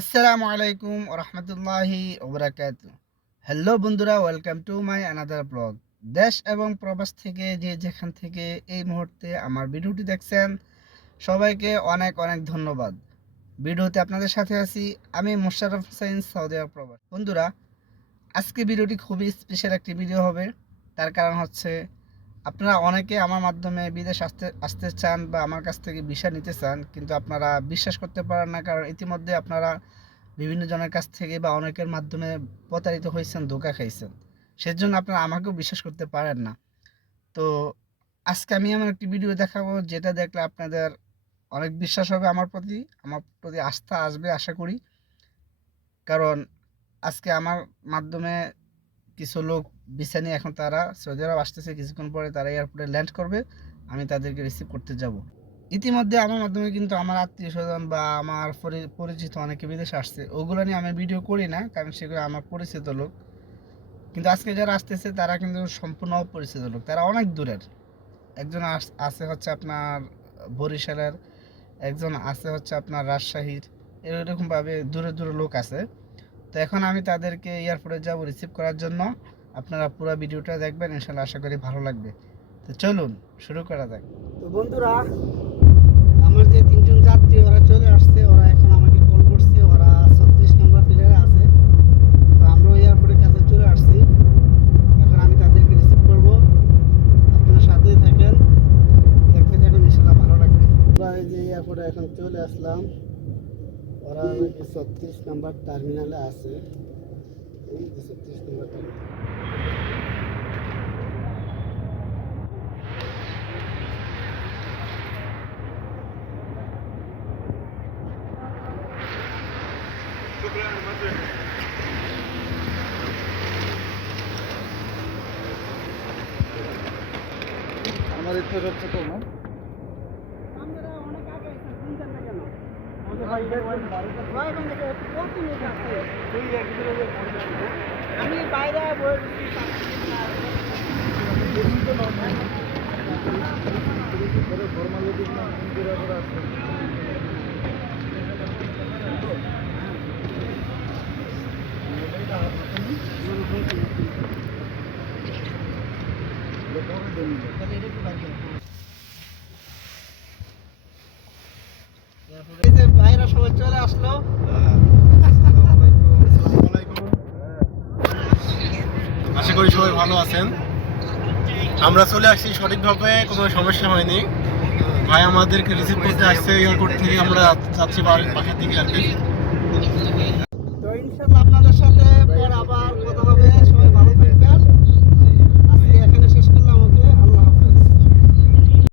আসসালামু আলাইকুম রহমতুল্লাহি ওবরাকাতু। হ্যালো বন্ধুরা, welcome to my another blog. দেশ এবং প্রবাস থেকে যে যেখান থেকে এই মুহূর্তে আমার ভিডিওটি দেখছেন, সবাইকে অনেক অনেক ধন্যবাদ। ভিডিওতে আপনাদের সাথে আছি আমি মোশাররফ হোসেন, সৌদি আরব প্রবাস। বন্ধুরা, আজকে ভিডিওটি খুবই স্পেশাল একটি ভিডিও হবে। তার কারণ হচ্ছে, আপনারা অনেকে আমার মাধ্যমে বিদেশ আসতে আসতে চান বা আমার কাছ থেকে ভিসা নিতে চান, কিন্তু আপনারা বিশ্বাস করতে পারেন না, কারণ ইতিমধ্যে আপনারা বিভিন্ন জনের কাছ থেকে বা অনেকের মাধ্যমে প্রতারিত হয়েছেন, ধোঁকা খাইছেন। সেজন্য আপনারা আমাকেও বিশ্বাস করতে পারেন না। তো আজকে আমি এমন একটি ভিডিও দেখাবো, যেটা দেখলে আপনাদের অনেক বিশ্বাস হবে আমার প্রতি আস্থা আসবে আশা করি। কারণ আজকে আমার মাধ্যমে কিছু লোক ভিসা নিয়ে এখন তারা সৌদি আরব আসতেছে, কিছুক্ষণ পরে তারা এয়ারপোর্টে ল্যান্ড করবে, আমি তাদেরকে রিসিভ করতে যাব। ইতিমধ্যে আমার মাধ্যমে কিন্তু আমার আত্মীয় স্বজন বা আমার পরিচিত অনেকে বিদেশে আসছে, ওগুলো নিয়ে আমি ভিডিও করি না, কারণ সেগুলো আমার পরিচিত লোক। কিন্তু আজকে যারা আসতেছে তারা কিন্তু সম্পূর্ণ অপরিচিত লোক, তারা অনেক দূরের। একজন আছে হচ্ছে আপনার বরিশালের, একজন আছে হচ্ছে আপনার রাজশাহীর, এরকমভাবে দূরে দূরে লোক আছে। তো এখন আমি তাদেরকে এয়ারপোর্টে যাব রিসিভ করার জন্য। আপনারা পুরো ভিডিওটা দেখবেন, ইনশাল্লাহ আশা করি ভালো লাগবে। তো চলুন শুরু করা যাক। তো বন্ধুরা, আমার যে তিনজন যাত্রী ওরা চলে আসছে, ওরা এখন আমাকে কল করছে, ওরা 36 নম্বর ফ্লাইটে আছে। তো আমরা এয়ারপোর্টের কাছে চলে আসছি, এখন আমি তাদেরকে রিসিভ করব। আপনার সাথেই থাকেন, দেখতে থাকুন, ইনশাল্লাহ ভালো লাগবে। আমরা এই যে এয়ারপোর্টে এখন চলে আসলাম, ওরা আমাকে 36 নম্বর টার্মিনালে আছে। এই যে 36 নম্বর টার্মিনাল। আমাদের তো হচ্ছে তো না, আমরা অনেক আগে এসে শুনছেন না কেন? আমি বাইরে বাইরা সবাই চলে আসলো। আশা করি সবাই ভালো আছেন। আমরা চলে আসছি সঠিকভাবে, কোনো সমস্যা হয়নি। ভাই আমাদেরকে রিসিভ করতে আসছে এয়ারপোর্ট থেকে, আমরা যাচ্ছি বাসার দিকে আর কি। তো ইনশাআল্লাহ আপনাদের সাথে পর আবার কথা হবে।